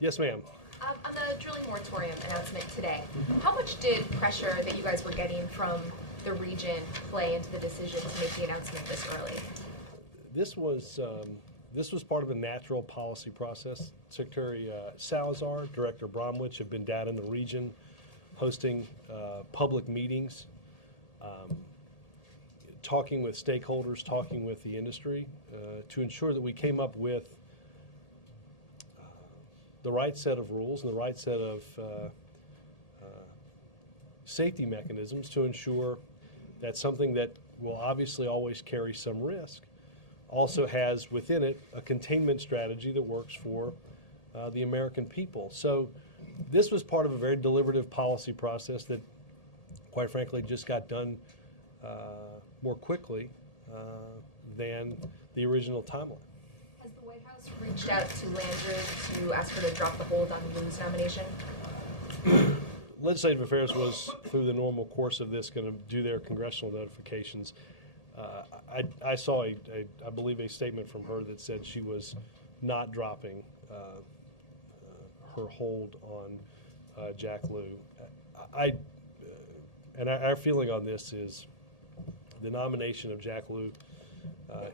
Yes, ma'am. On the drilling moratorium announcement today, how much did pressure that you guys were getting from the region play into the decision to make the announcement this early? This was part of a natural policy process. Secretary Salazar, Director Bromwich have been down in the region hosting public meetings, talking with stakeholders, talking with the industry to ensure that we came up with the right set of rules and the right set of safety mechanisms to ensure that something that will obviously always carry some risk also has within it a containment strategy that works for the American people. So this was part of a very deliberative policy process that, quite frankly, just got done more quickly than the original timeline. Has the White House reached out to Landrieu to ask her to drop the hold on Lou's nomination? Legislative Affairs was, through the normal course of this, going to do their congressional notifications. I saw, I believe, a statement from her that said she was not dropping her hold on Jack Lew. Our feeling on this is the nomination of Jack Lew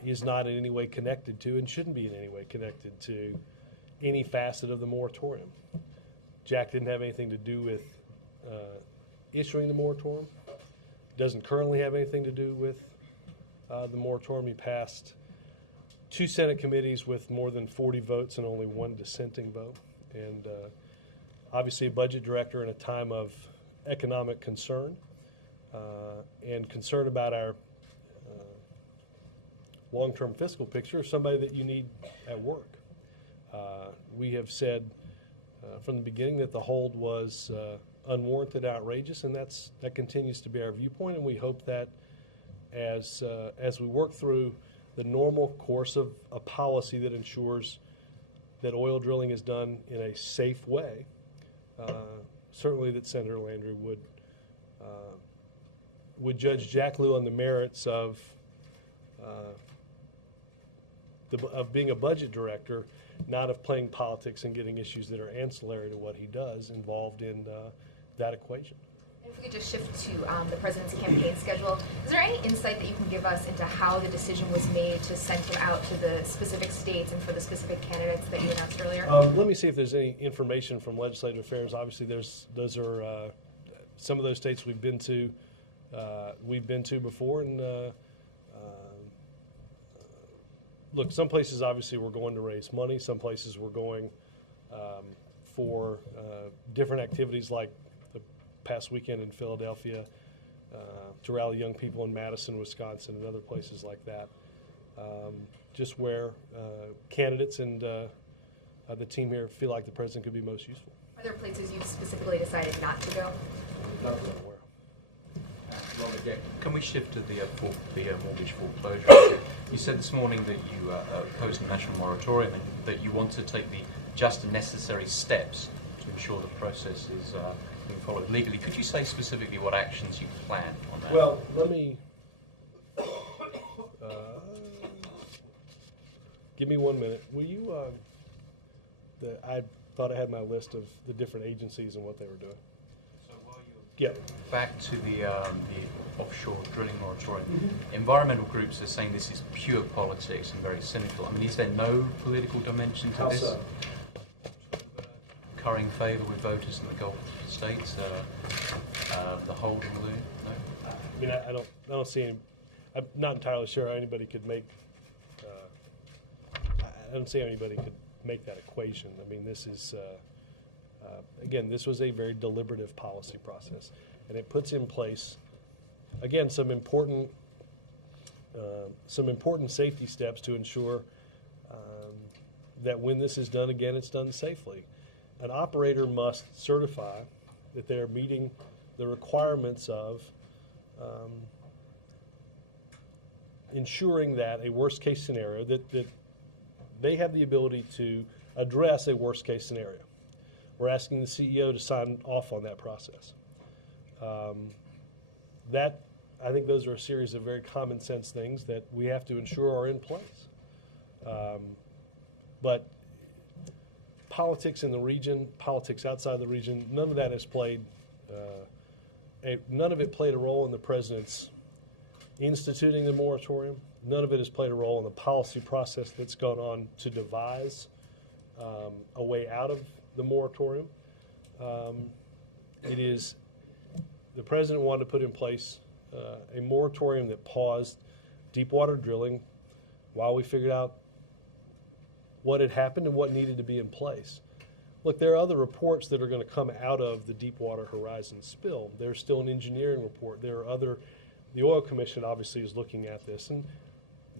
is not in any way connected to and shouldn't be in any way connected to any facet of the moratorium. Jack didn't have anything to do with issuing the moratorium. Doesn't currently have anything to do with the moratorium. He passed 2 Senate committees with more than 40 votes and only 1 dissenting vote. And obviously a budget director in a time of economic concern and concern about our long-term fiscal picture, somebody that you need at work. We have said from the beginning that the hold was unwarranted, outrageous, and that continues to be our viewpoint. And we hope that as we work through the normal course of a policy that ensures that oil drilling is done in a safe way, certainly that Senator Landrieu would judge Jack Lew on the merits of being a budget director, not of playing politics and getting issues that are ancillary to what he does involved in that equation. If we could just shift to the president's campaign schedule, is there any insight that you can give us into how the decision was made to send him out to the specific states and for the specific candidates that you announced earlier? Let me see if there's any information from Legislative Affairs. Obviously, those are some of those states we've been to before, and look, some places obviously we're going to raise money. Some places we're going for different activities, like the past weekend in Philadelphia, to rally young people in Madison, Wisconsin, and other places like that. Just where candidates and the team here feel like the president could be most useful. Are there places you've specifically decided not to go? Not that I'm aware of. Can we shift to the mortgage foreclosure? You said this morning that you opposed the national moratorium and that you want to take the just and necessary steps to ensure the process is being followed legally. Could you say specifically what actions you plan on that? Well, let me give me 1 minute. Will you? I thought I had my list of the different agencies and what they were doing. Yep. Back to the offshore drilling moratorium. Environmental groups are saying this is pure politics and very cynical. I mean, is there no political dimension to this? So? Currying favour with voters in the Gulf states, the hold in Lew? No? I mean, I don't see any. I'm not entirely sure how anybody could make. I don't see how anybody could make that equation. I mean, this is. Again, this was a very deliberative policy process, and it puts in place, again, some important safety steps to ensure that when this is done again, it's done safely. An operator must certify that they're meeting the requirements of ensuring that a worst-case scenario, that they have the ability to address a worst-case scenario. We're asking the CEO to sign off on that process. I think those are a series of very common sense things that we have to ensure are in place. But politics in the region, politics outside the region, none of that has played, none of it played a role in the president's instituting the moratorium. None of it has played a role in the policy process that's gone on to devise a way out of the moratorium. It is, the president wanted to put in place a moratorium that paused deep water drilling while we figured out what had happened and what needed to be in place. Look, there are other reports that are going to come out of the Deepwater Horizon spill. There's still an engineering report. There are other, the Oil Commission obviously is looking at this. And,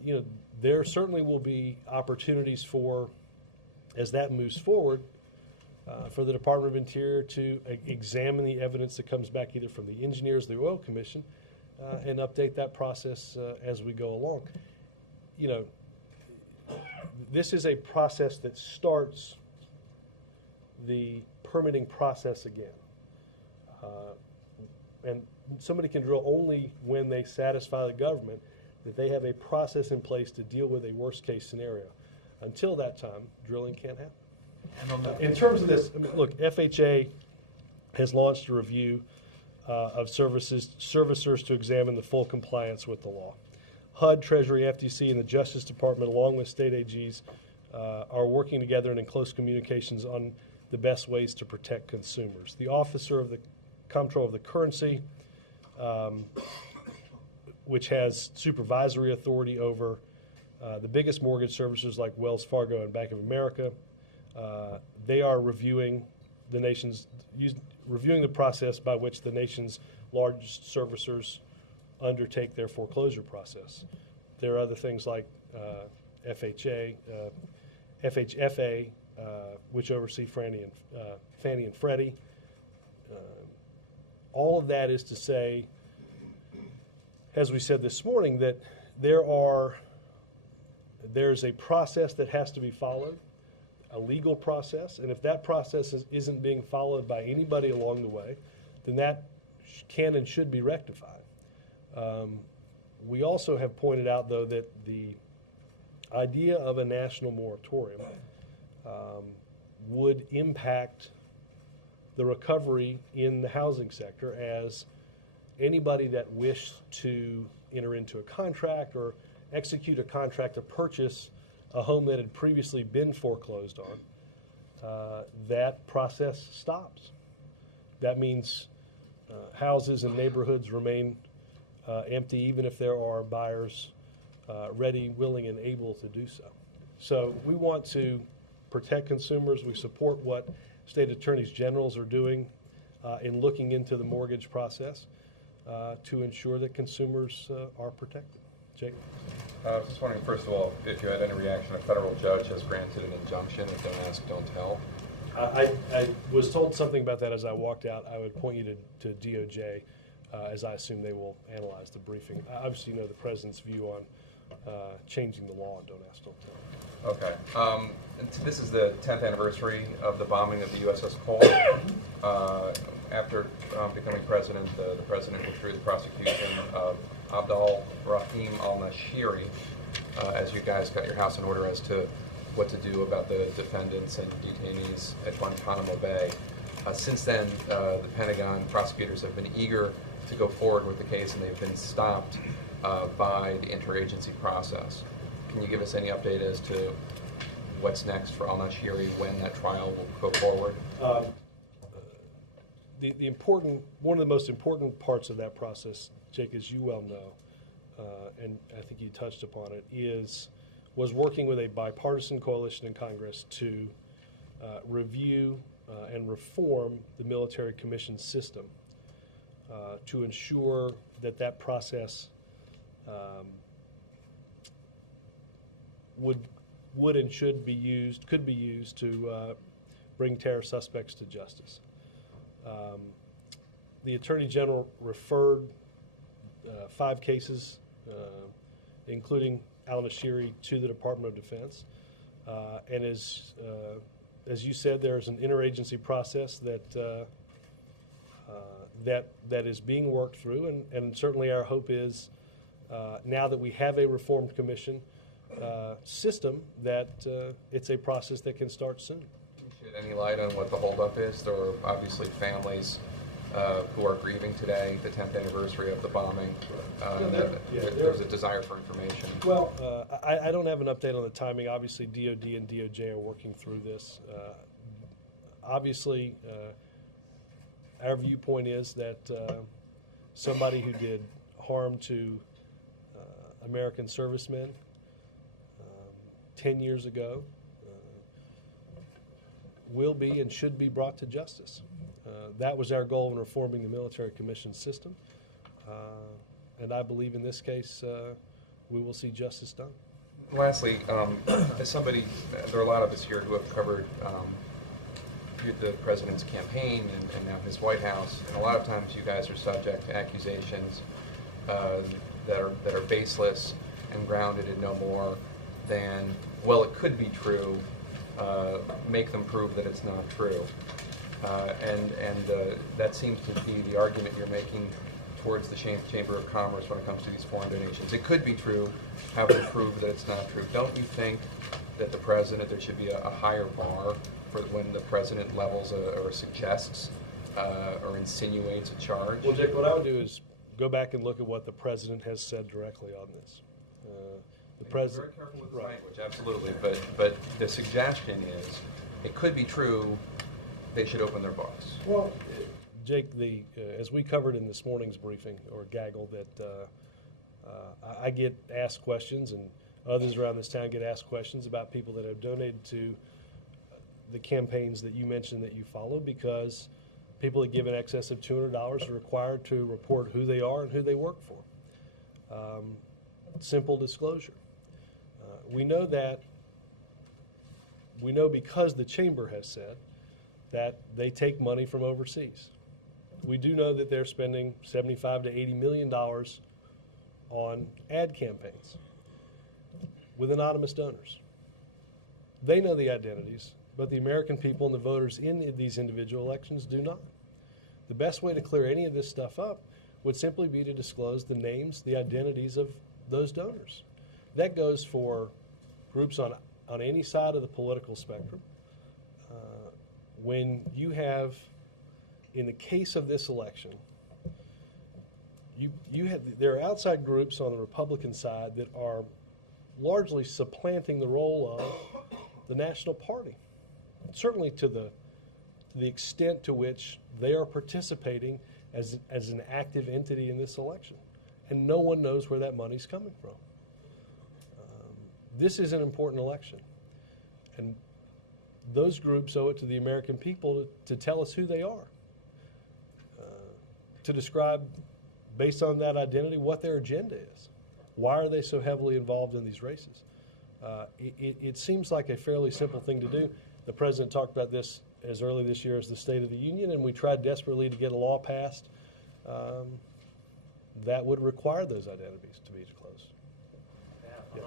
you know, there certainly will be opportunities for, as that moves forward, for the Department of Interior to examine the evidence that comes back either from the engineers, the Oil Commission, and update that process as we go along. You know, this is a process that starts the permitting process again. And somebody can drill only when they satisfy the government that they have a process in place to deal with a worst case scenario. Until that time, drilling can't happen. And on the In terms of this, I mean, look, FHA has launched a review of servicers to examine the full compliance with the law. HUD, Treasury, FTC, and the Justice Department, along with state AGs, are working together and in close communications on the best ways to protect consumers. The Officer of the Comptroller of the Currency, which has supervisory authority over the biggest mortgage servicers like Wells Fargo and Bank of America, they are reviewing the process by which the nation's largest servicers undertake their foreclosure process. There are other things like FHA, FHFA, which oversee Fannie and Freddie. All of that is to say, as we said this morning, that there's a process that has to be followed, a legal process, and if that process isn't being followed by anybody along the way, then that can and should be rectified. We also have pointed out, though, that the idea of a national moratorium would impact the recovery in the housing sector, as anybody that wished to enter into a contract or execute a contract to purchase a home that had previously been foreclosed on, that process stops. That means houses and neighborhoods remain empty, even if there are buyers ready, willing, and able to do so. So we want to protect consumers. We support what state attorneys generals are doing in looking into the mortgage process to ensure that consumers are protected. Jake? I was just wondering, first of all, if you had any reaction. A federal judge has granted an injunction that don't ask, don't tell. I was told something about that as I walked out. I would point you to DOJ, as I assume they will analyze the briefing. Obviously, you know the president's view on changing the law, don't ask, don't tell. Okay. And this is the 10th anniversary of the bombing of the USS Cole. After becoming president, the president withdrew the prosecution of Abdul Rahim al-Nashiri, as you guys got your house in order as to what to do about the defendants and detainees at Guantanamo Bay. Since then, the Pentagon prosecutors have been eager to go forward with the case, and they've been stopped by the interagency process. Can you give us any update as to what's next for al-Nashiri, when that trial will go forward? One of the most important parts of that process, Jake, as you well know, and I think you touched upon it, was working with a bipartisan coalition in Congress to review and reform the military commission system to ensure that process would and could be used to bring terror suspects to justice. The Attorney General referred 5 cases, including al-Nashiri, to the Department of Defense. And as you said, there's an interagency process that is being worked through, and certainly our hope is now that we have a reformed commission system that it's a process that can start soon. Can you shed any light on what the holdup is? There are obviously families who are grieving today, the 10th anniversary of the bombing. There's a desire for information. Well, I don't have an update on the timing. Obviously, DOD and DOJ are working through this. Obviously, our viewpoint is that somebody who did harm to American servicemen 10 years ago will be and should be brought to justice. That was our goal in reforming the military commission system. And I believe in this case, we will see justice done. Lastly, as somebody, there are a lot of us here who have covered the president's campaign and now his White House, and a lot of times you guys are subject to accusations that are baseless and grounded in no more than, well, it could be true, make them prove that it's not true. And that seems to be the argument you're making towards the Chamber of Commerce when it comes to these foreign donations. It could be true, have them prove that it's not true. Don't you think that the president, there should be a higher bar for when the president levels or suggests or insinuates a charge? Well, Jake, what I would do is go back and look at what the president has said directly on this. The president, very careful with the language, absolutely. But the suggestion is, it could be true. They should open their books. Well, Jake, as we covered in this morning's briefing or gaggle, that I get asked questions, and others around this town get asked questions about people that have donated to the campaigns that you mentioned that you follow, because people that give in excess of $200 are required to report who they are and who they work for. Simple disclosure. We know because the Chamber has said that they take money from overseas. We do know that they're spending $75 to $80 million on ad campaigns with anonymous donors. They know the identities, but the American people and the voters in these individual elections do not. The best way to clear any of this stuff up would simply be to disclose the names, the identities of those donors. That goes for groups on any side of the political spectrum. When you have, in the case of this election, there are outside groups on the Republican side that are largely supplanting the role of the national party. Certainly to the extent to which they are participating as an active entity in this election. And no one knows where that money's coming from. This is an important election. And those groups owe it to the American people to tell us who they are, to describe, based on that identity, what their agenda is. Why are they so heavily involved in these races? It seems like a fairly simple thing to do. The president talked about this as early this year as the State of the Union, and we tried desperately to get a law passed that would require those identities to be disclosed.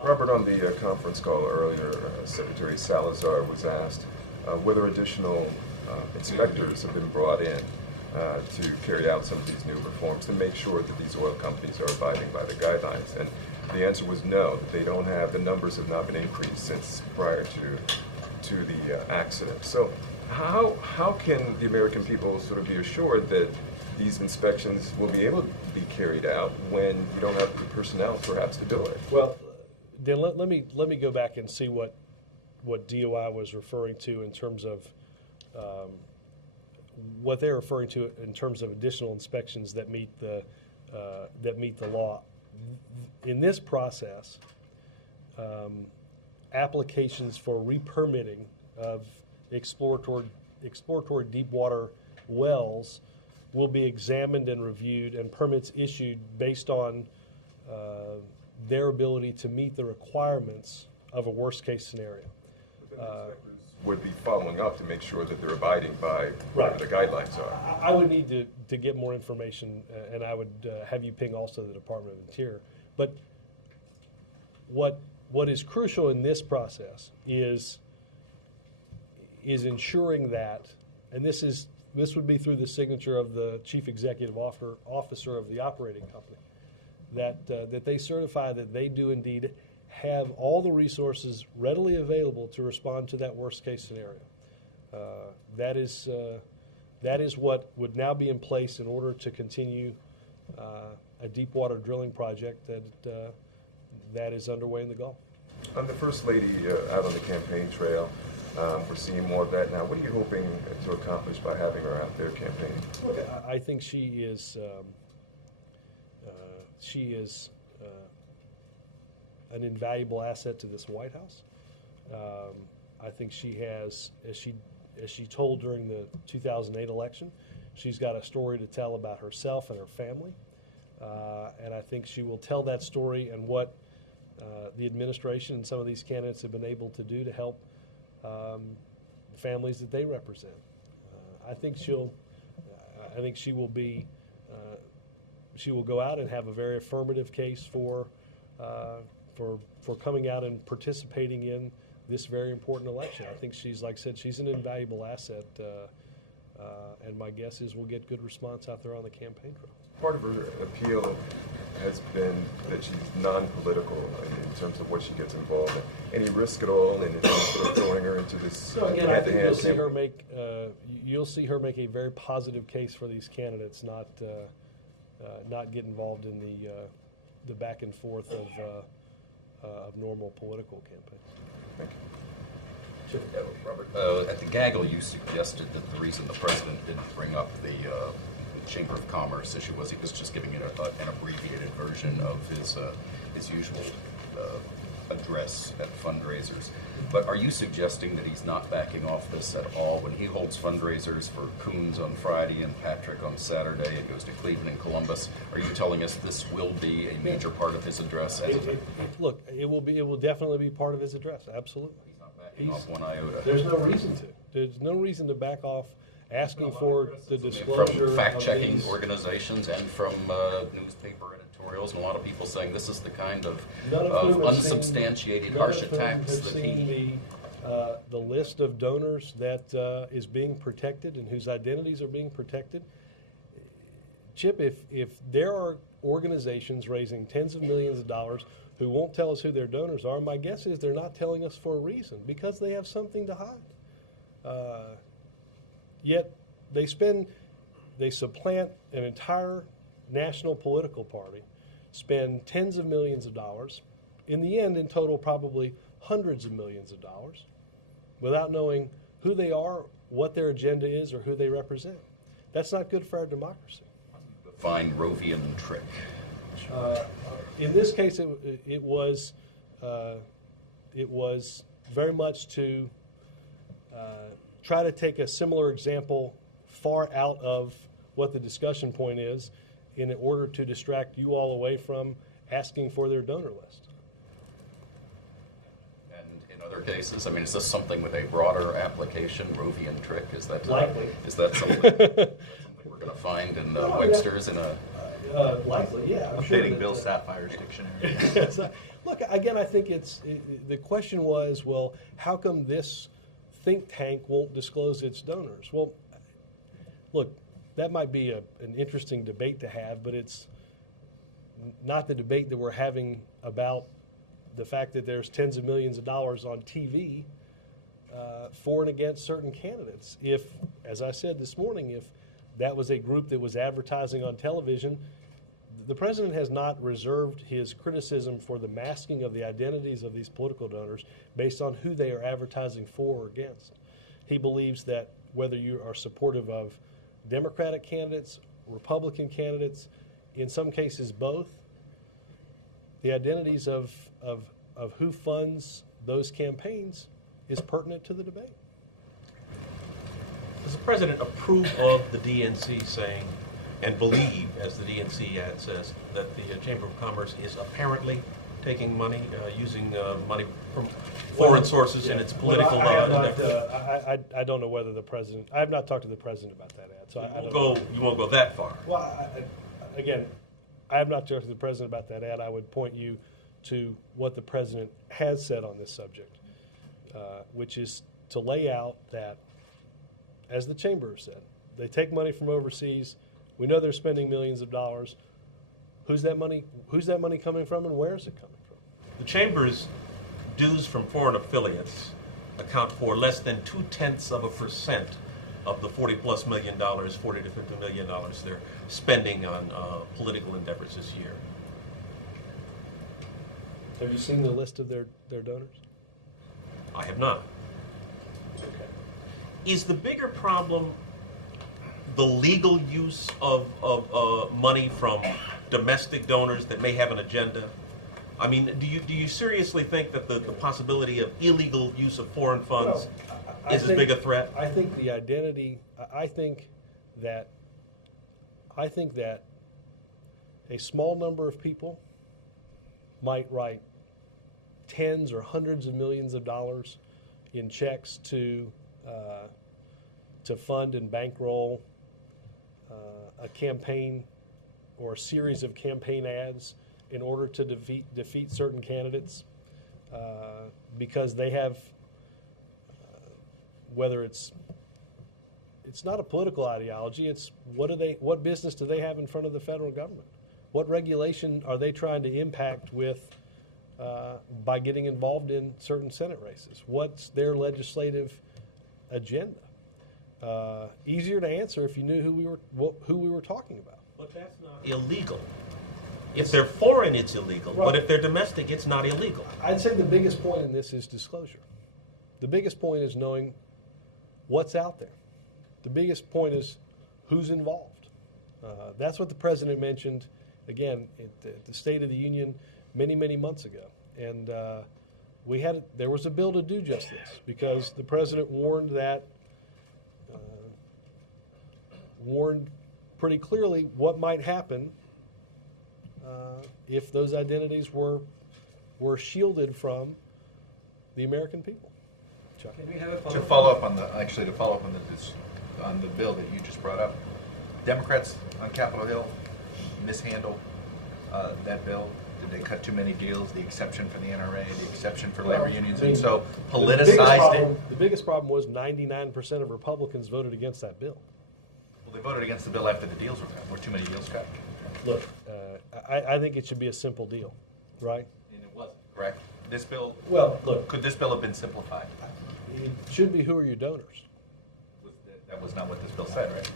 Robert, on the conference call earlier, Secretary Salazar was asked whether additional inspectors have been brought in to carry out some of these new reforms to make sure that these oil companies are abiding by the guidelines. And the answer was no, that they don't have, the numbers have not been increased since prior to the accident. So how can the American people sort of be assured that these inspections will be able to be carried out when you don't have the personnel perhaps to do it? Well, then let me go back and see what DOI was referring to in terms of what they're referring to in terms of additional inspections that meet the law. In this process, applications for re-permitting of exploratory deep water wells will be examined and reviewed, and permits issued based on their ability to meet the requirements of a worst-case scenario. Would be following up to make sure that they're abiding by whatever the guidelines are. I would need to get more information, and I would have you ping also the Department of Interior. But what is crucial in this process is ensuring that, and this would be through the signature of the Chief Executive Officer of the operating company, that they certify that they do indeed have all the resources readily available to respond to that worst case scenario. that is what would now be in place in order to continue a deep water drilling project that is underway in the Gulf. The First Lady out on the campaign trail, we're seeing more of that now. What are you hoping to accomplish by having her out there campaigning? Look, I think she is an invaluable asset to this White House. I think she has, as she told during the 2008 election, she's got a story to tell about herself and her family. And I think she will tell that story and what the administration and some of these candidates have been able to do to help families that they represent. I think she will be. She will go out and have a very affirmative case for coming out and participating in this very important election. I think she's, like I said, she's an invaluable asset, and my guess is we'll get good response out there on the campaign trail. Part of her appeal has been that she's non-political in terms of what she gets involved in. Any risk at all in sort of throwing her into this So again, I think hand-to-hand you'll see her make a very positive case for these candidates, not get involved in the back and forth of normal political campaigns. Thank you. Robert, at the gaggle, you suggested that the reason the president didn't bring up the Chamber of Commerce issue was he was just giving it an abbreviated version of his usual address at fundraisers. But are you suggesting that he's not backing off this at all? When he holds fundraisers for Coons on Friday and Patrick on Saturday and goes to Cleveland and Columbus, are you telling us this will be a major part of his address? Look, it will definitely be part of his address, absolutely. He's not backing off one iota. There's no reason to. There's no reason to back off asking for the disclosure from fact-checking of these organizations and from newspaper editorials, and a lot of people saying this is the kind of None of whom have unsubstantiated seen- harsh none of whom attacks have that seen he. the list of donors that is being protected and whose identities are being protected. Chip, if there are organizations raising tens of millions of dollars who won't tell us who their donors are, my guess is they're not telling us for a reason, because they have something to hide. Yet they supplant an entire national political party, spend tens of millions of dollars, in the end, in total, probably hundreds of millions of dollars, without knowing who they are, what their agenda is, or who they represent. That's not good for our democracy. The fine Rovian trick. In this case, it was very much to try to take a similar example far out of what the discussion point is in order to distract you all away from asking for their donor list. And in other cases, I mean, is this something with a broader application, Rovian trick? Is that Likely. Is that something we're going to find in Webster's in a? Likely, yeah. I'm sure Updating that, Bill Sapphire's dictionary. Yes, look, again, I think the question was, well, how come this think tank won't disclose its donors? Well, look, that might be an interesting debate to have, but it's not the debate that we're having about the fact that there's tens of millions of dollars on TV for and against certain candidates. If, as I said this morning, if that was a group that was advertising on television, the president has not reserved his criticism for the masking of the identities of these political donors based on who they are advertising for or against. He believes that whether you are supportive of Democratic candidates, Republican candidates, in some cases both, the identities of who funds those campaigns is pertinent to the debate. Does the president approve of the DNC saying, and believe, as the DNC ad says, that the Chamber of Commerce is apparently taking money, using money from foreign sources in its political endeavors? I don't know whether the president, I have not talked to the president about that ad, so I don't know. You won't go that far. Well, again, I have not talked to the president about that ad. I would point you to what the president has said on this subject, which is to lay out that, as the chamber said, they take money from overseas. We know they're spending millions of dollars. Who's that money coming from, and where is it coming from? The Chamber's dues from foreign affiliates account for less than 0.2% of the $40+ million, $40 to $50 million they're spending on political endeavors this year. Have you seen the list of their donors? I have not. Is the bigger problem the legal use of money from domestic donors that may have an agenda? I mean, do you seriously think that the possibility of illegal use of foreign funds is as big a threat? I think the identity. I think that a small number of people might write tens or hundreds of millions of dollars in checks to fund and bankroll a campaign or a series of campaign ads in order to defeat certain candidates because they have, whether it's not a political ideology, it's what business do they have in front of the federal government? What regulation are they trying to impact with by getting involved in certain Senate races? What's their legislative agenda? Easier to answer if you knew who we were talking about. But that's not illegal. If they're foreign, it's illegal. Right. But if they're domestic, it's not illegal. I'd say the biggest point in this is disclosure. The biggest point is knowing what's out there. The biggest point is who's involved. That's what the president mentioned, again, at the State of the Union many, many months ago. And there was a bill to do just this because the president warned pretty clearly what might happen if those identities were shielded from the American people. Chuck? To follow up on the bill that you just brought up, Democrats on Capitol Hill mishandled that bill. Did they cut too many deals? The exception for the NRA, the exception for labor unions, and so politicized it. The biggest problem was 99% of Republicans voted against that bill. Well, they voted against the bill after the deals were cut. Were too many deals cut? Look, I think it should be a simple deal, right? And it wasn't, correct? This bill. Well, look, Could this bill have been simplified? it should be who are your donors. That was not what this bill said, right?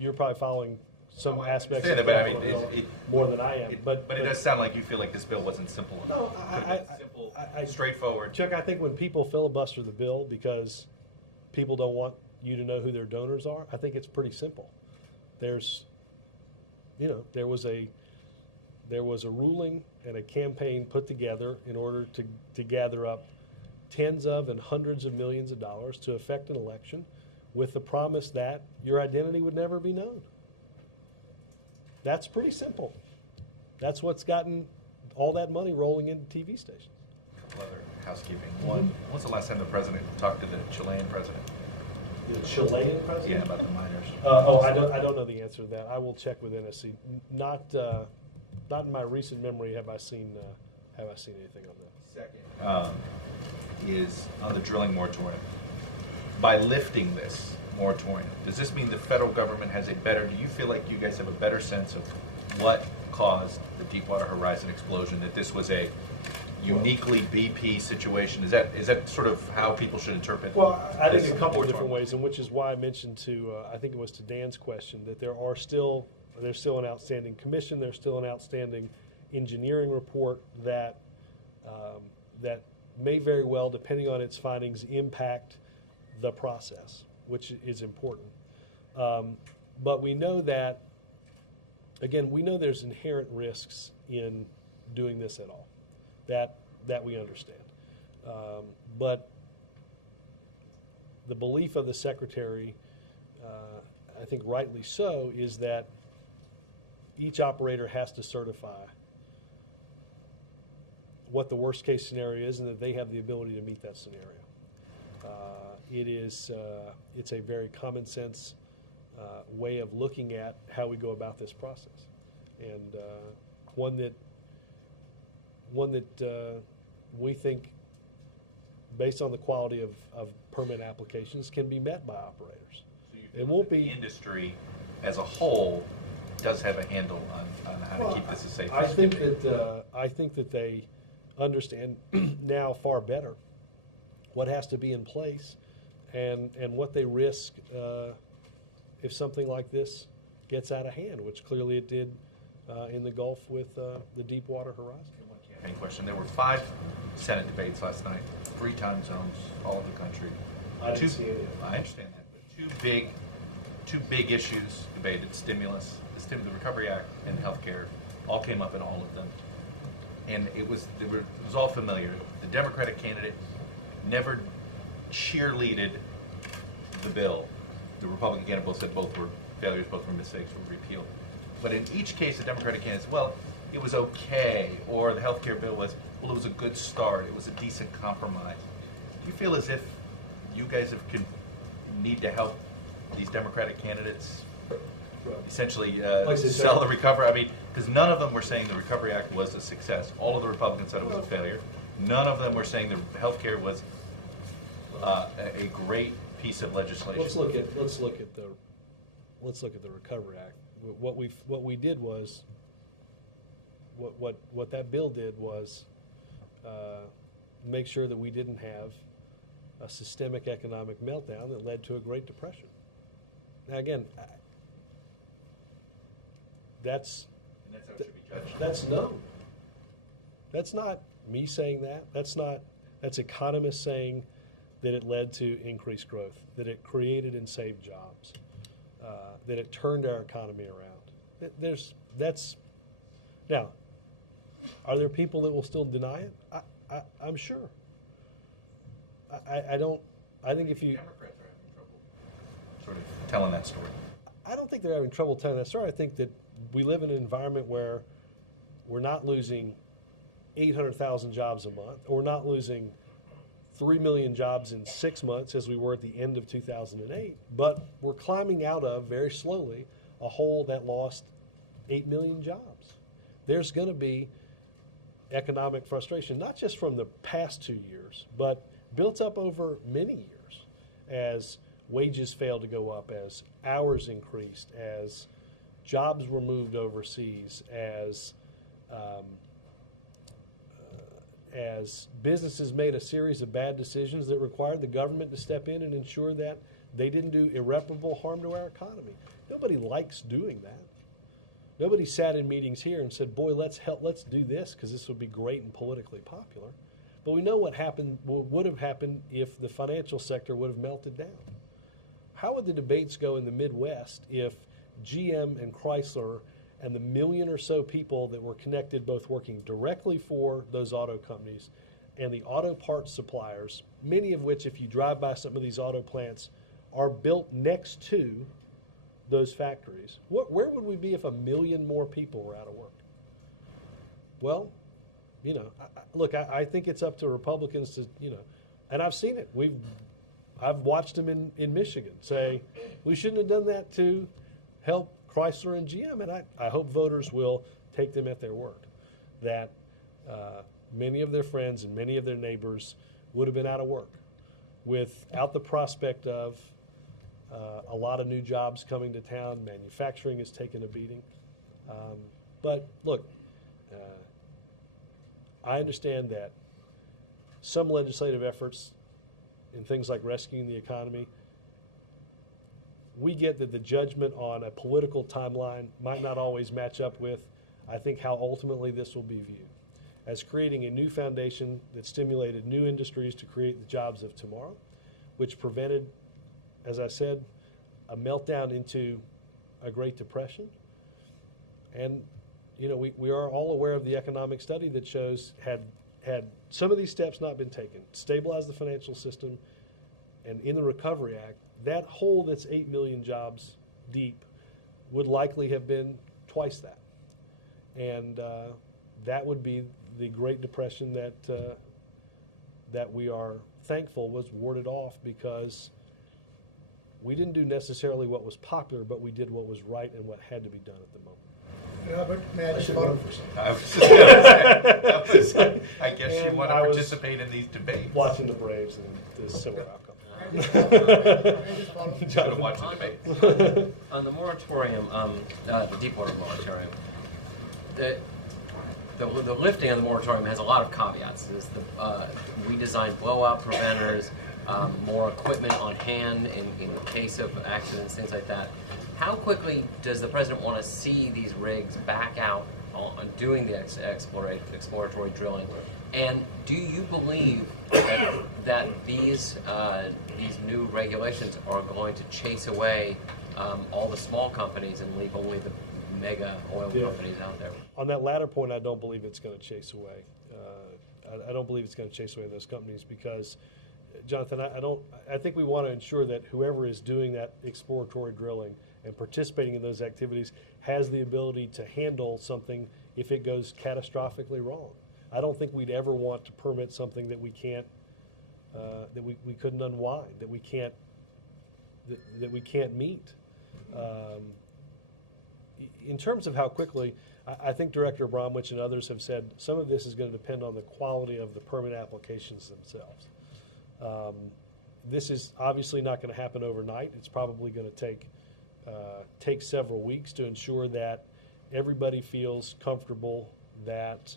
You're probably following some aspects Yeah, of but the I mean, bill it- more than I am. But it does sound like you feel like this bill wasn't simple enough. No, Could have been simple, I- straightforward. Chuck, I think when people filibuster the bill because people don't want you to know who their donors are, I think it's pretty simple. There was a ruling and a campaign put together in order to gather up tens of and hundreds of millions of dollars to effect an election with the promise that your identity would never be known. That's pretty simple. That's what's gotten all that money rolling into TV stations. A couple other housekeeping. One, when's the last time the president talked to the Chilean president? The Chilean president? Yeah, about the miners. I don't know the answer to that. I will check with NSC. Not in my recent memory have I seen anything on that. Second is on the drilling moratorium. By lifting this moratorium, does this mean the federal government has do you feel like you guys have a better sense of what caused the Deepwater Horizon explosion, that this was a uniquely BP situation? Is that sort of how people should interpret Well, I think this a couple of moratorium? different ways, and which is why I mentioned I think it was to Dan's question, that there's still an outstanding commission, there's still an outstanding engineering report that may very well, depending on its findings, impact the process, which is important. But we know that, again, there's inherent risks in doing this at all, that we understand. But the belief of the Secretary, I think rightly so, is that each operator has to certify what the worst case scenario is and that they have the ability to meet that scenario. It's a very common sense way of looking at how we go about this process, and one that we think, based on the quality of permit applications, can be met by operators. So you It feel won't that be the industry as a whole does have a handle on how to keep this a safe. I think that they understand now far better what has to be in place, and what they risk if something like this gets out of hand, which clearly it did in the Gulf with the Deepwater Horizon. One campaign question. There were 5 Senate debates last night, 3 time zones, all over the country. I didn't see any of it. I understand that, but two big issues debated: stimulus, the Recovery Act, and healthcare, all came up in all of them. And it was all familiar. The Democratic candidate never cheerleaded the bill. The Republican candidate both said both were failures, both were mistakes, were repealed. But in each case, the Democratic candidate said, well, it was okay, or the health care bill was, well, it was a good start, it was a decent compromise. Do you feel as if you guys need to help these Democratic candidates essentially sell the recovery? I mean, because none of them were saying the Recovery Act was a success. All of the Republicans said it was a failure. None of them were saying the health care was a great piece of legislation. Let's look at the Recovery Act. What we did was what that bill did was make sure that we didn't have a systemic economic meltdown that led to a Great Depression. Now again, that's And that's how it should be judged. that's known. That's not me saying that. That's economists saying that it led to increased growth, that it created and saved jobs, that it turned our economy around. Now, are there people that will still deny it? I'm sure. I think if you... Democrats are having trouble sort of telling that story. I don't think they're having trouble telling that story. I think that we live in an environment where we're not losing 800,000 jobs a month, or we're not losing 3 million jobs in 6 months as we were at the end of 2008, but we're climbing out of, very slowly, a hole that lost 8 million jobs. There's going to be economic frustration, not just from the past 2 years, but built up over many years as wages failed to go up, as hours increased, as jobs were moved overseas, as businesses made a series of bad decisions that required the government to step in and ensure that they didn't do irreparable harm to our economy. Nobody likes doing that. Nobody sat in meetings here and said, boy, let's do this because this would be great and politically popular. But we know what would have happened if the financial sector would have melted down. How would the debates go in the Midwest if GM and Chrysler and the million or so people that were connected, both working directly for those auto companies and the auto parts suppliers, many of which, if you drive by some of these auto plants, are built next to those factories? Where would we be if 1 million more people were out of work? Well, I think it's up to Republicans to, and I've seen it. I've watched them in Michigan say, we shouldn't have done that to help Chrysler and GM, and I hope voters will take them at their word, that many of their friends and many of their neighbors would have been out of work without the prospect of a lot of new jobs coming to town. Manufacturing has taken a beating. But look, I understand that some legislative efforts in things like rescuing the economy, we get that the judgment on a political timeline might not always match up with, I think, how ultimately this will be viewed as creating a new foundation that stimulated new industries to create the jobs of tomorrow, which prevented, as I said, a meltdown into a Great Depression. And we are all aware of the economic study that shows had some of these steps not been taken, stabilize the financial system, and in the Recovery Act, that hole that's 8 million jobs deep would likely have been twice that. And that would be the Great Depression that we are thankful was warded off, because we didn't do necessarily what was popular, but we did what was right and what had to be done at the moment. Robert, may I just follow? I was just gonna say, I guess you And want to I was participate in these debates. Watching the Braves and the similar outcome. May I just follow? Trying to watch the debate. On the moratorium, the Deepwater moratorium, the lifting of the moratorium has a lot of caveats. There's we designed blowout preventers, more equipment on hand in case of accidents, things like that. How quickly does the president want to see these rigs back out on doing the exploratory drilling? And do you believe that these new regulations are going to chase away all the small companies and leave only the mega oil companies out there? On that latter point, I don't believe it's going to chase away. I don't believe it's going to chase away those companies because, Jonathan, I think we want to ensure that whoever is doing that exploratory drilling and participating in those activities has the ability to handle something if it goes catastrophically wrong. I don't think we'd ever want to permit something that we can't, that we couldn't unwind, that we can't meet. In terms of how quickly, I think Director Bromwich and others have said some of this is going to depend on the quality of the permit applications themselves. This is obviously not going to happen overnight. It's probably going to take several weeks to ensure that everybody feels comfortable that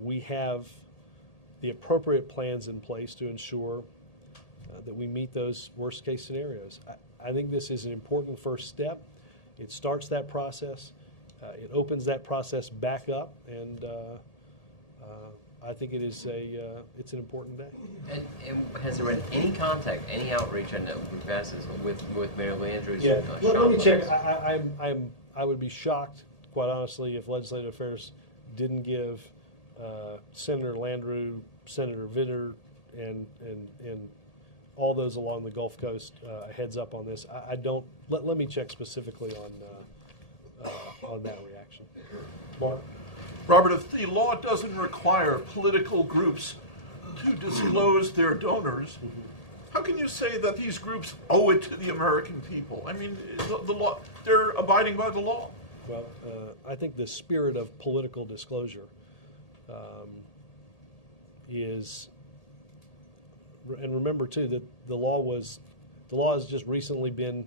we have the appropriate plans in place to ensure that we meet those worst case scenarios. I think this is an important first step. It starts that process. It opens that process back up, and I think it is it's an important day. And has there been any contact, any outreach, I know we've asked this, with Mayor Landry's? Yeah, let me check. I would be shocked, quite honestly, if Legislative Affairs didn't give Senator Landrieu, Senator Vitter, and all those along the Gulf Coast a heads up on this. I don't. Let me check specifically on that reaction. Mark? Robert, if the law doesn't require political groups to disclose their donors, how can you say that these groups owe it to the American people? I mean, the law, they're abiding by the law. Well, I think the spirit of political disclosure is, and remember too that the law has just recently been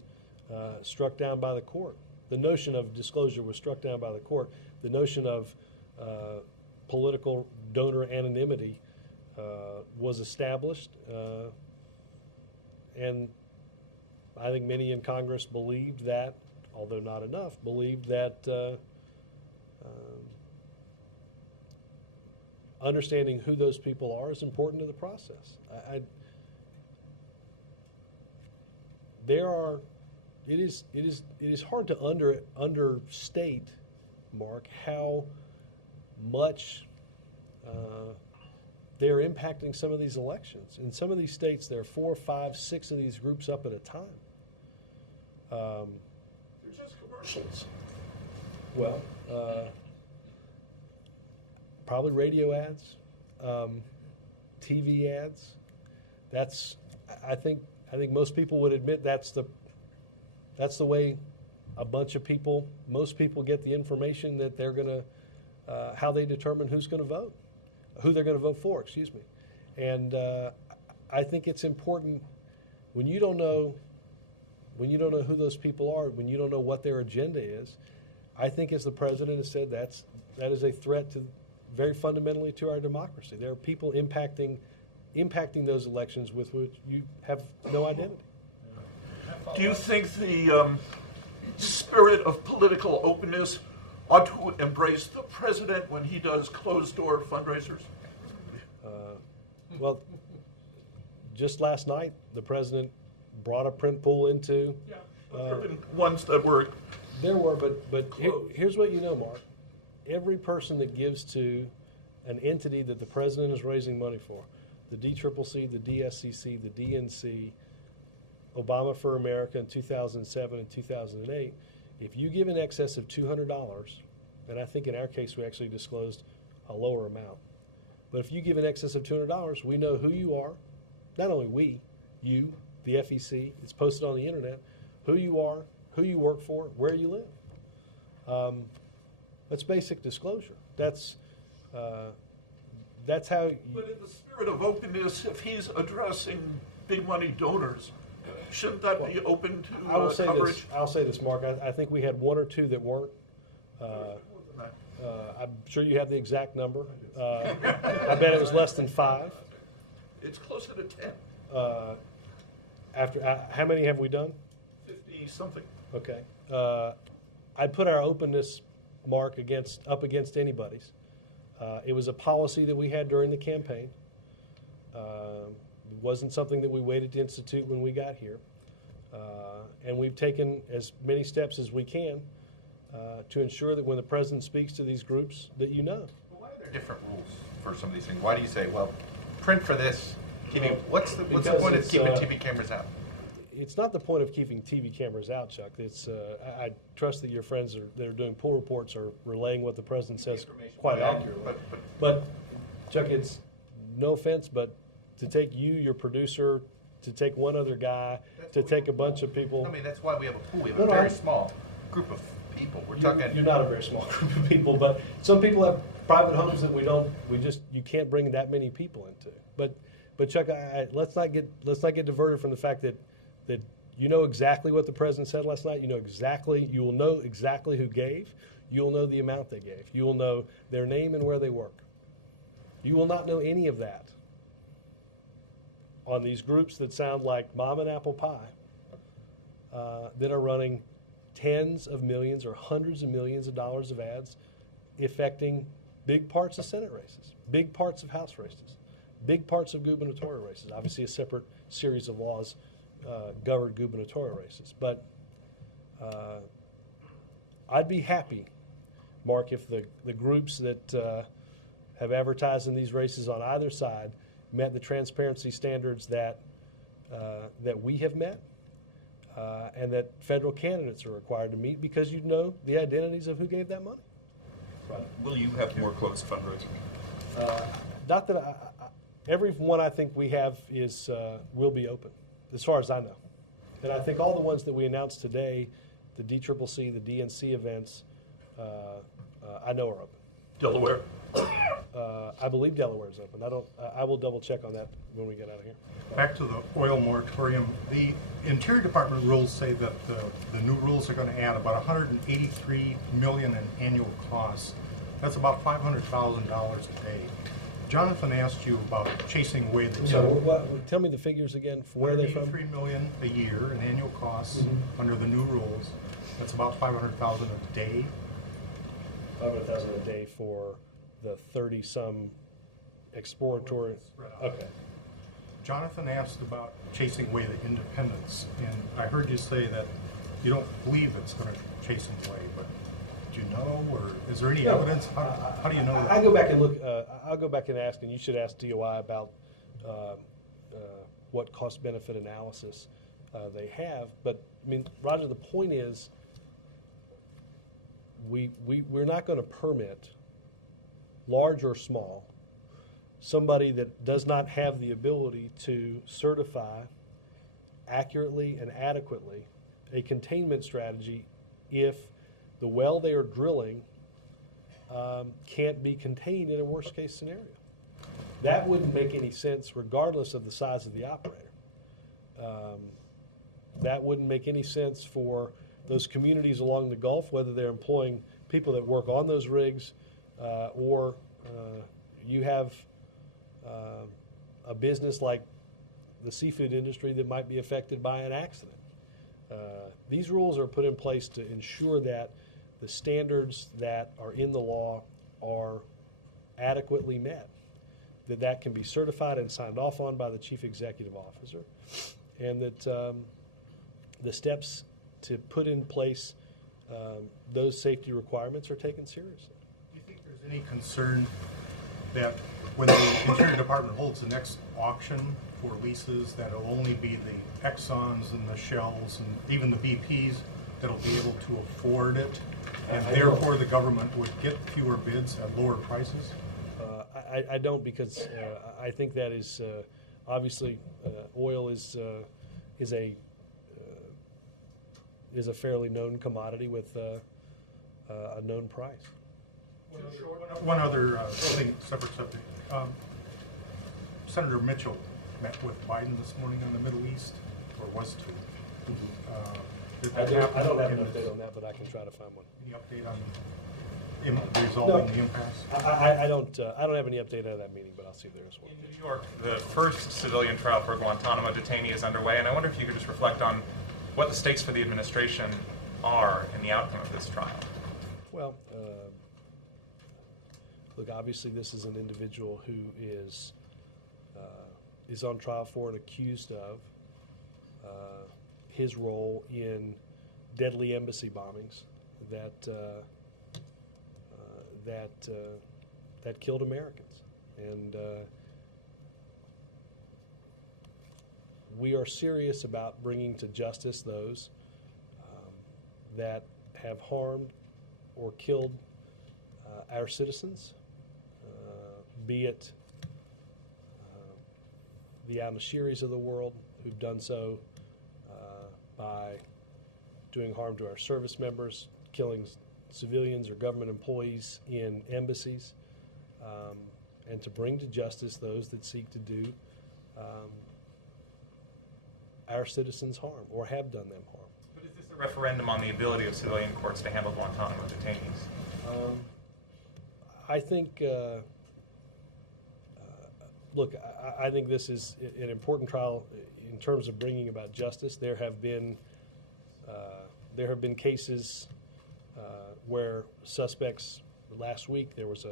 struck down by the court. The notion of disclosure was struck down by the court. The notion of political donor anonymity was established, and I think many in Congress believed that, although not enough, believed that understanding who those people are is important to the process. It is hard to understate, Mark, how much they're impacting some of these elections. In some of these states, there are 4, 5, 6 of these groups up at a time. They're just commercials. Well, probably radio ads, TV ads. That's, I think most people would admit that's the way a bunch of people, most people get the information that they're going to, how they determine who's going to vote, who they're going to vote for, excuse me. And I think it's important when you don't know who those people are, when you don't know what their agenda is. I think, as the president has said, that is a threat to, very fundamentally, to our democracy. There are people impacting those elections with which you have no identity. Do you think the spirit of political openness ought to embrace the president when he does closed-door fundraisers? Well, just last night, the president brought a print pool into. Yeah, there have been ones that were. There were, but here's what you know, Mark. Every person that gives to an entity that the president is raising money for, the DCCC, the DSCC, the DNC, Obama for America in 2007 and 2008, if you give in excess of $200, and I think in our case we actually disclosed a lower amount, but if you give in excess of $200, we know who you are, not only we, you, the FEC, it's posted on the internet, who you are, who you work for, where you live. That's basic disclosure. That's how. But in the spirit of openness, if he's addressing big money donors, shouldn't that be open to I will say coverage? this. I'll say this, Mark. I think we had 1 or 2 that weren't. I'm sure you have the exact number. I bet it was less than 5. It's closer to 10, How many have we done? 50 something. Okay. I'd put our openness mark up against anybody's. It was a policy that we had during the campaign. It wasn't something that we waited to institute when we got here. And we've taken as many steps as we can to ensure that when the president speaks to these groups, that you know. Why are there different rules for some of these things? Why do you say, well, print for this, TV, what's the Because point of it's, keeping TV cameras out? It's not the point of keeping TV cameras out, Chuck. It's I trust that your friends that are doing pool reports are relaying what the president says quite accurately. But Chuck, it's no offense, but to take you, your producer, to take one other guy, to take a bunch of people. I mean, that's why we have a pool. We have No, a no, very I- small group of people. We're You're talking. not a very small group of people, but some people have private homes that you can't bring that many people into. But Chuck, let's not get diverted from the fact that you know exactly what the president said last night. You will know exactly who gave. You will know the amount they gave. You will know their name and where they work. You will not know any of that on these groups that sound like mom and apple pie, that are running tens of millions or hundreds of millions of dollars of ads affecting big parts of Senate races, big parts of House races, big parts of gubernatorial races. Obviously, a separate series of laws govern gubernatorial races. But I'd be happy, Mark, if the groups that have advertised in these races on either side met the transparency standards that we have met, and that federal candidates are required to meet, because you know the identities of who gave that money. Right. Will you have more closed fundraising? Not that every one I think we have will be open, as far as I know. And I think all the ones that we announced today, the DCCC, the DNC events, I know are open. Delaware. I believe Delaware is open. I will double check on that when we get out of here. Back to the oil moratorium, the Interior Department rules say that the new rules are going to add about $183 million in annual costs. That's about $500,000 a day. Jonathan asked you about chasing away the. So tell me the figures again. Where are they from? $183 million a year in annual costs under the new rules. That's about $500,000 a day. $500,000 a day for the 30-some exploratory. Okay. Jonathan asked about chasing away the independents, and I heard you say that you don't believe it's going to chase them away, but do you know, or is there any evidence? How do you know that? I go back and look. I'll go back and ask, and you should ask DOI about what cost-benefit analysis they have. But I mean, Roger, the point is, we're not going to permit, large or small, somebody that does not have the ability to certify accurately and adequately a containment strategy if the well they are drilling can't be contained in a worst-case scenario. That wouldn't make any sense regardless of the size of the operator. That wouldn't make any sense for those communities along the Gulf, whether they're employing people that work on those rigs or you have a business like the seafood industry that might be affected by an accident. These rules are put in place to ensure that the standards that are in the law are adequately met, that can be certified and signed off on by the chief executive officer, and that the steps to put in place those safety requirements are taken seriously. Do you think there's any concern that when the Interior Department holds the next auction for leases, that it'll only be the Exxons and the Shells and even the BPs that'll be able to afford it, and therefore the government would get fewer bids at lower prices? I don't, because I think that is obviously oil is a fairly known commodity with a known price. One other thing, separate subject. Senator Mitchell met with Biden this morning on the Middle East, or was to. Did that happen? I don't have an update on that, but I can try to find one. Any update on resolving the impasse? I don't have any update out of that meeting, but I'll see if there is one. In New York, the first civilian trial for a Guantanamo detainee is underway, and I wonder if you could just reflect on what the stakes for the administration are in the outcome of this trial. Well, look, obviously this is an individual who is on trial for and accused of his role in deadly embassy bombings that killed Americans, and we are serious about bringing to justice those that have harmed or killed our citizens, be it the al-Nashiris of the world who've done so by doing harm to our service members, killing civilians or government employees in embassies, and to bring to justice those that seek to do our citizens harm or have done them harm. But is this a referendum on the ability of civilian courts to handle Guantanamo detainees? I think, look, I think this is an important trial in terms of bringing about justice. There have been cases where suspects. Last week there was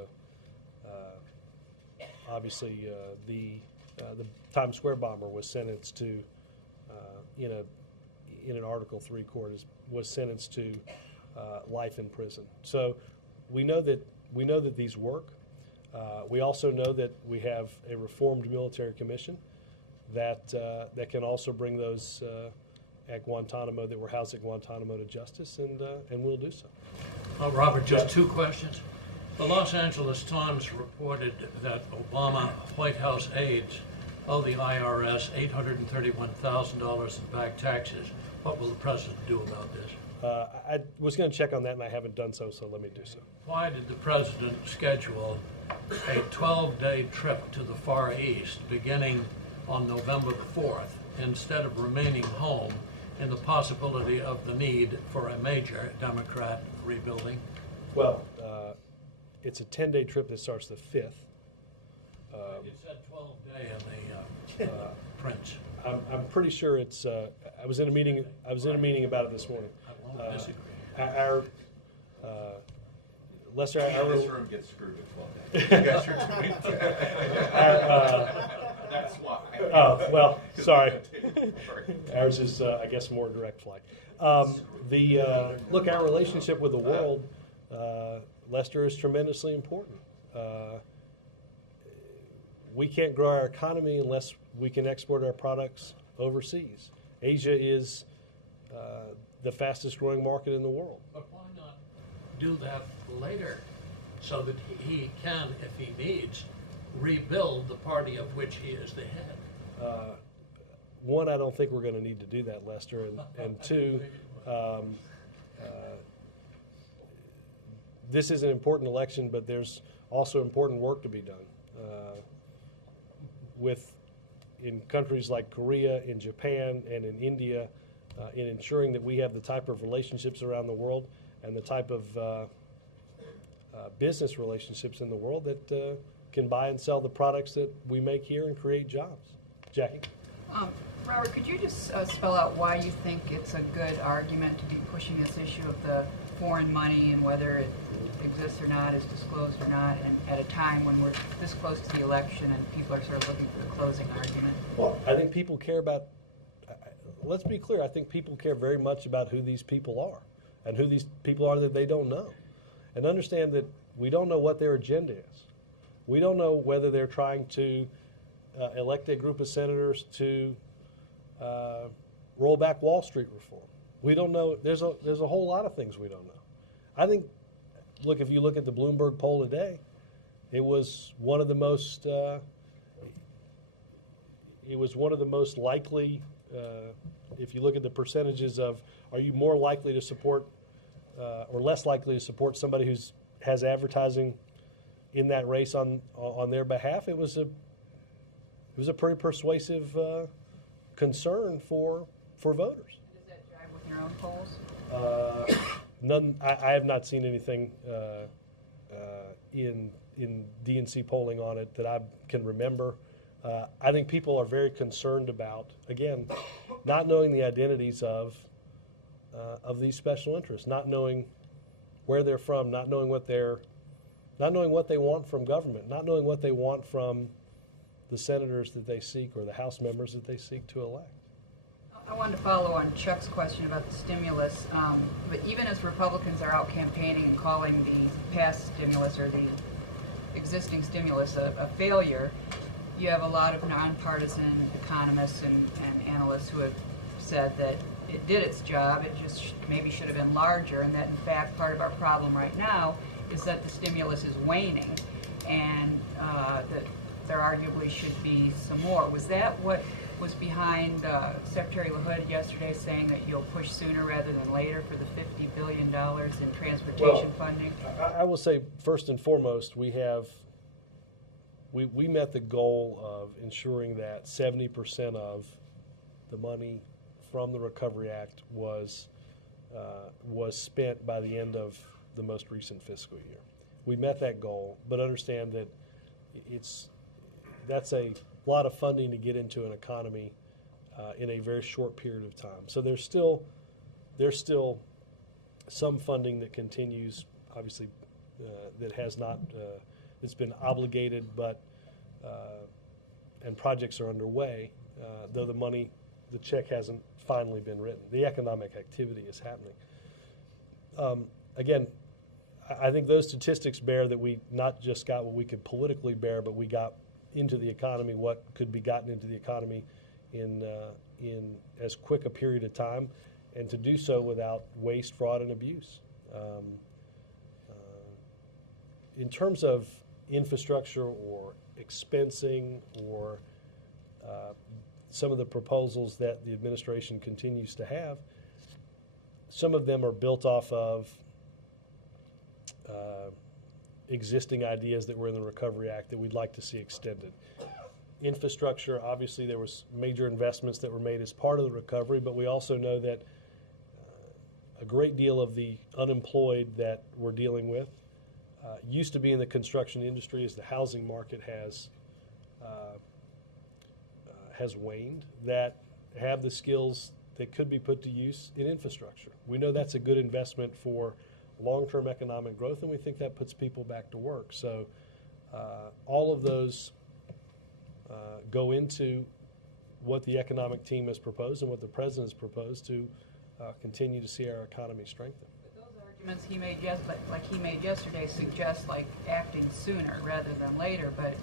obviously the Times Square bomber was sentenced to in an Article III court was sentenced to life in prison. So we know that these work. We also know that we have a reformed military commission that can also bring those at Guantanamo that were housed at Guantanamo to justice, and we'll do so. Robert, just two questions. The Los Angeles Times reported that Obama White House aides owe the IRS $831,000 in back taxes. What will the president do about this? I was going to check on that, and I haven't done so, so let me do so. Why did the president schedule a 12-day trip to the Far East beginning on November the 4th instead of remaining home in the possibility of the need for a major Democrat rebuilding? Well, it's a 10-day trip that starts the 5th. It said 12-day in the prints. I'm pretty sure it's. I was in a meeting about it this morning. I won't disagree. Our Lester, This room gets screwed at 12 days. You guys are doing that's why. Oh, well, sorry. Ours is, I guess, more direct flight. Look, our relationship with the world, Lester, is tremendously important. We can't grow our economy unless we can export our products overseas. Asia is the fastest growing market in the world. But why not do that later so that he can, if he needs, rebuild the party of which he is the head? One, I don't think we're going to need to do that, Lester, and two, this is an important election, but there's also important work to be done in countries like Korea, in Japan, and in India, in ensuring that we have the type of relationships around the world and the type of business relationships in the world that can buy and sell the products that we make here and create jobs. Jackie? Robert, could you just spell out why you think it's a good argument to be pushing this issue of the foreign money and whether it exists or not, is disclosed or not, and at a time when we're this close to the election and people are sort of looking for the closing argument? Well, I think people care about, let's be clear, I think people care very much about who these people are and who these people are that they don't know. And understand that we don't know what their agenda is. We don't know whether they're trying to elect a group of senators to roll back Wall Street reform. We don't know. There's a whole lot of things we don't know. I think, look, if you look at the Bloomberg poll today, it was one of the most likely. If you look at the percentages of, are you more likely to support or less likely to support somebody who has advertising in that race on their behalf? It was a pretty persuasive concern for voters. Does that jive with your own polls? None. I have not seen anything in DNC polling on it that I can remember. I think people are very concerned about, again, not knowing the identities of these special interests, not knowing where they're from, not knowing what they want from government, not knowing what they want from the senators that they seek or the House members that they seek to elect. I wanted to follow on Chuck's question about the stimulus, but even as Republicans are out campaigning and calling the past stimulus or the existing stimulus a failure, you have a lot of nonpartisan economists and analysts who have said that it did its job, it just maybe should have been larger, and that in fact part of our problem right now is that the stimulus is waning, and that there arguably should be some more. Was that what was behind Secretary LaHood yesterday saying that you'll push sooner rather than later for the $50 billion in transportation funding? I will say first and foremost, we met the goal of ensuring that 70% of the money from the Recovery Act was spent by the end of the most recent fiscal year. We met that goal, but understand that that's a lot of funding to get into an economy in a very short period of time. So there's still some funding that continues, obviously, that has not it's been obligated, but and projects are underway, though the check hasn't finally been written. The economic activity is happening. Again, I think those statistics bear that we not just got what we could politically bear, but we got into the economy what could be gotten into the economy in as quick a period of time, and to do so without waste, fraud, and abuse. In terms of infrastructure or expensing or some of the proposals that the administration continues to have, some of them are built off of existing ideas that were in the Recovery Act that we'd like to see extended. Infrastructure, obviously there was major investments that were made as part of the recovery, but we also know that a great deal of the unemployed that we're dealing with used to be in the construction industry as the housing market has waned, that have the skills that could be put to use in infrastructure. We know that's a good investment for long-term economic growth, and we think that puts people back to work. So all of those go into what the economic team has proposed and what the president has proposed to continue to see our economy strengthen. But those arguments he made like he made yesterday suggest like acting sooner rather than later, but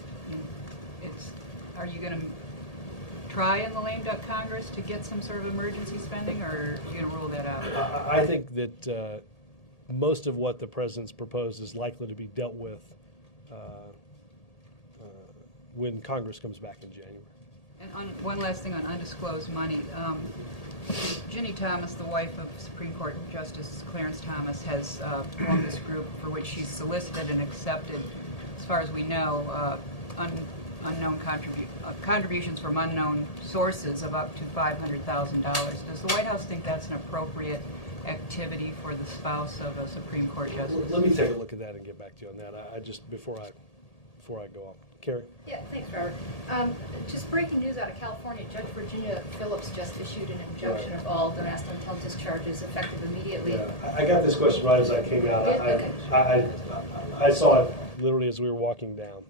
are you going to try in the lame duck Congress to get some sort of emergency spending, or are you going to rule that out? I think that most of what the president's proposed is likely to be dealt with when Congress comes back in January. And one last thing on undisclosed money. Ginny Thomas, the wife of Supreme Court Justice Clarence Thomas, has formed this group for which she's solicited and accepted, as far as we know, unknown contributions from unknown sources of up to $500,000. Does the White House think that's an appropriate activity for the spouse of a Supreme Court justice? Let me take a look at that and get back to you on that. I just before I go on. Carrie? Yeah, thanks, Robert. Just breaking news out of California, Judge Virginia Phillips just issued an injunction of all domestic intelligence charges effective immediately. Yeah, I got this question right as I came out. I saw it literally as we were walking down.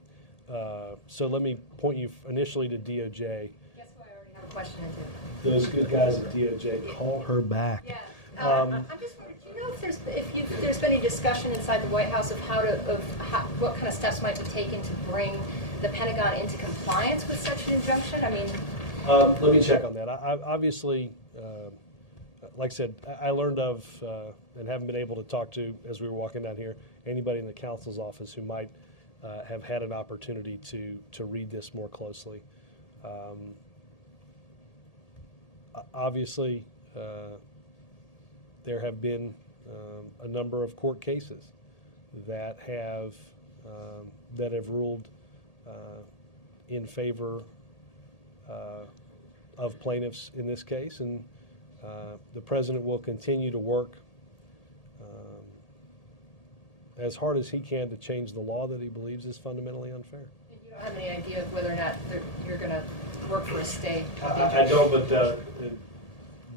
So let me point you initially to DOJ. Guess who I already have a question into? Those good guys at DOJ, call her back. Yeah. I'm just wondering, do you know if there's been any discussion inside the White House of what kind of steps might be taken to bring the Pentagon into compliance with such an injunction? I mean, let me check on that. I obviously, like I said, I learned of and haven't been able to talk to, as we were walking down here, anybody in the counsel's office who might have had an opportunity to read this more closely. Obviously, there have been a number of court cases that have ruled in favor of plaintiffs in this case, and the president will continue to work as hard as he can to change the law that he believes is fundamentally unfair. You don't have any idea of whether or not you're going to work for a stay? I don't, but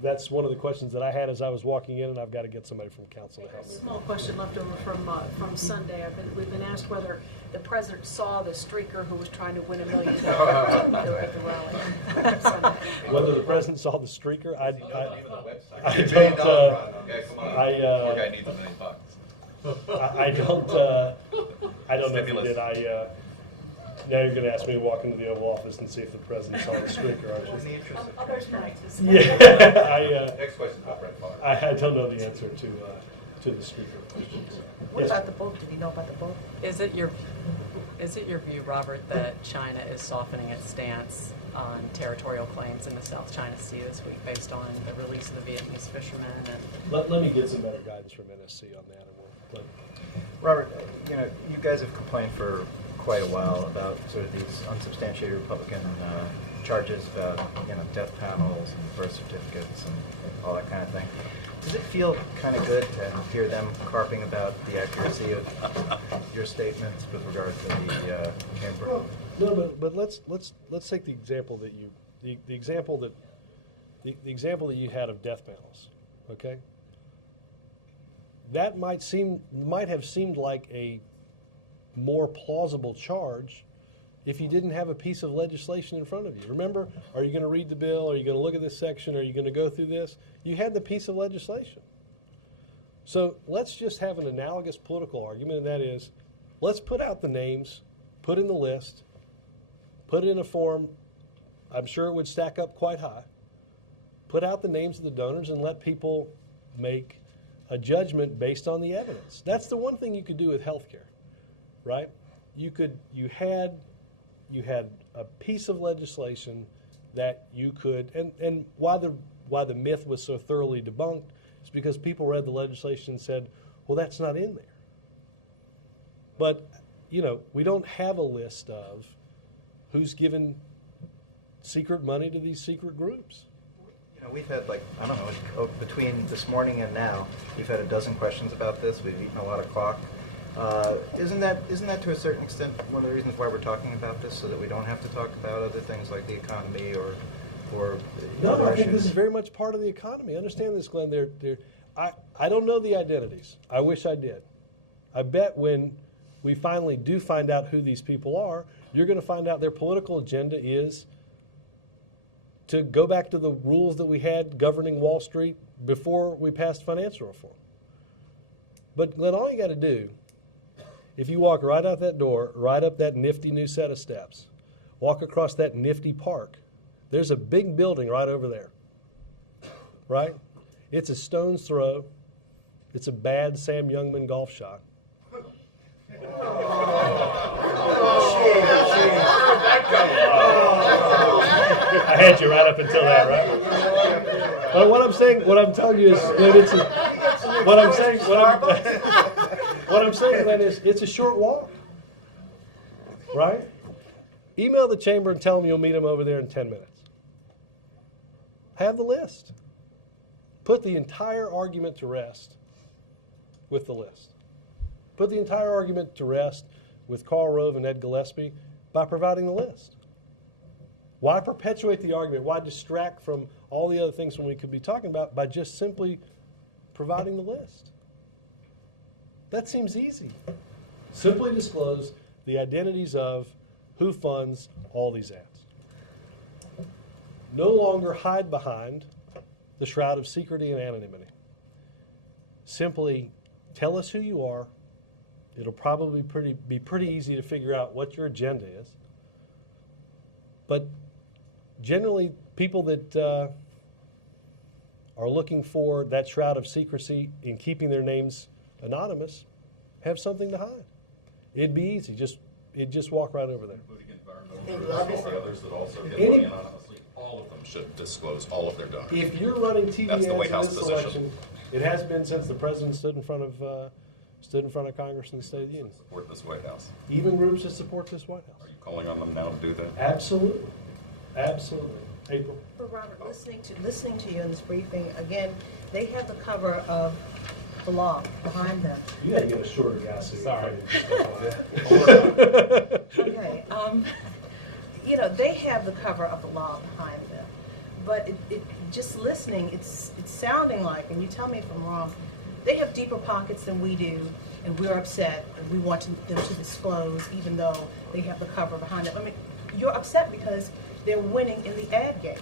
that's one of the questions that I had as I was walking in, and I've got to get somebody from council to help me. Small question left over from Sunday. We've been asked whether the president saw the streaker who was trying to win $1 million at the rally Sunday. Whether the president saw the streaker, I don't. I don't know if he did. Now you're going to ask me to walk into the Oval Office and see if the president saw the streaker, aren't you? Yeah. Next question about Brett Favre. I don't know the answer to the streaker question. What about the boat? Did you know about the boat? Is it your view, Robert, that China is softening its stance on territorial claims in the South China Sea this week based on the release of the Vietnamese fishermen? And let me get some better guidance from NSC on that. Robert, you guys have complained for quite a while about sort of these unsubstantiated Republican charges about death panels and birth certificates and all that kind of thing. Does it feel kind of good to hear them carping about the accuracy of your statements with regard to the chamber? Well, no, but let's take the example that the example that you had of death panels, okay? That might have seemed like a more plausible charge if you didn't have a piece of legislation in front of you. Remember, are you going to read the bill? Are you going to look at this section? Are you going to go through this? You had the piece of legislation. So let's just have an analogous political argument, and that is, let's put out the names, put in the list, put it in a form. I'm sure it would stack up quite high. Put out the names of the donors and let people make a judgment based on the evidence. That's the one thing you could do with healthcare, right? You had a piece of legislation that you could, and why the myth was so thoroughly debunked is because people read the legislation and said, well, that's not in there. But, we don't have a list of who's given secret money to these secret groups. We've had between this morning and now, we've had a dozen questions about this. We've eaten a lot of clock. Isn't that to a certain extent one of the reasons why we're talking about this, so that we don't have to talk about other things like the economy or no, other I issues? think this is very much part of the economy. Understand this, Glenn. I don't know the identities. I wish I did. I bet when we finally do find out who these people are, you're going to find out their political agenda is to go back to the rules that we had governing Wall Street before we passed financial reform. But Glenn, all you got to do, if you walk right out that door, right up that nifty new set of steps, walk across that nifty park, there's a big building right over there, right? It's a stone's throw. It's a bad Sam Youngman golf shot. I had you right up until that, right? But what I'm telling you is that what I'm saying, Glenn, is it's a short walk, right? Email the chamber and tell them you'll meet them over there in 10 minutes. Have the list. Put the entire argument to rest with the list. Put the entire argument to rest with Karl Rove and Ed Gillespie by providing the list. Why perpetuate the argument? Why distract from all the other things when we could be talking about by just simply providing the list? That seems easy. Simply disclose the identities of who funds all these ads. No longer hide behind the shroud of secrecy and anonymity. Simply tell us who you are. It'll probably be pretty easy to figure out what your agenda is. But generally, people that are looking for that shroud of secrecy in keeping their names anonymous have something to hide. It'd be easy. Just walk right over there. The others that also get money anonymously, all of them should disclose all of their donors. If you're running TV That's ads the White in House this position. election, it has been since the president stood in front of Congress and the State of the Union. Support this White House. Even groups that support this White House. Are you calling on them now to do that? Absolutely. Absolutely. April? But Robert, listening to you in this briefing, again, they have the cover of the law behind them. You gotta get a shorter guy so Sorry. Okay. Okay, you know, they have the cover of the law behind them, but it just listening, it's sounding like, and you tell me if I'm wrong, they have deeper pockets than we do, and we're upset, and we want them to disclose, even though they have the cover behind them. I mean, you're upset because they're winning in the ad game.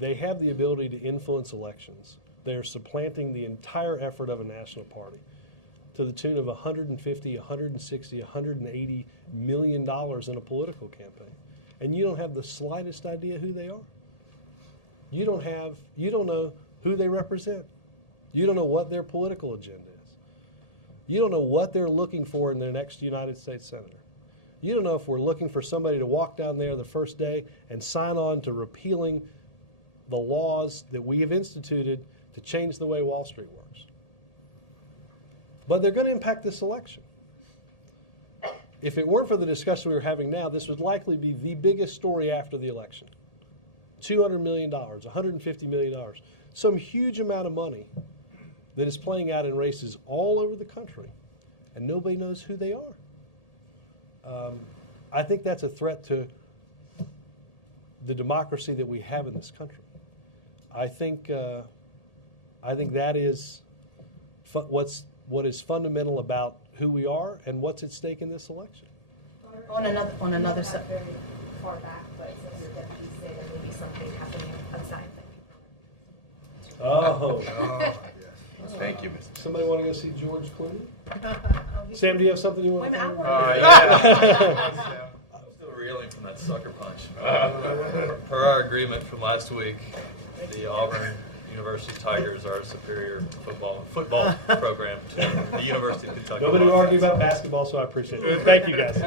They have the ability to influence elections. They're supplanting the entire effort of a national party to the tune of $150, $160, $180 million in a political campaign. And you don't have the slightest idea who they are. You don't know who they represent. You don't know what their political agenda is. You don't know what they're looking for in their next United States Senator. You don't know if we're looking for somebody to walk down there the first day and sign on to repealing the laws that we have instituted to change the way Wall Street works. But they're going to impact this election. If it weren't for the discussion we were having now, this would likely be the biggest story after the election. $200 million, $150 million, some huge amount of money that is playing out in races all over the country, and nobody knows who they are. I think that's a threat to the democracy that we have in this country. I think that is what is fundamental about who we are and what's at stake in this election. On another side. Very far back, but some of your deputies say there may be something happening outside that. Oh. Thank you, Mr. Somebody want to go see George Clooney? Sam, do you have something you want to say? I'm still reeling from that sucker punch. Per our agreement from last week, the Auburn University Tigers are a superior football program to the University of Kentucky. Nobody will argue about basketball, so I appreciate it. Thank you, guys.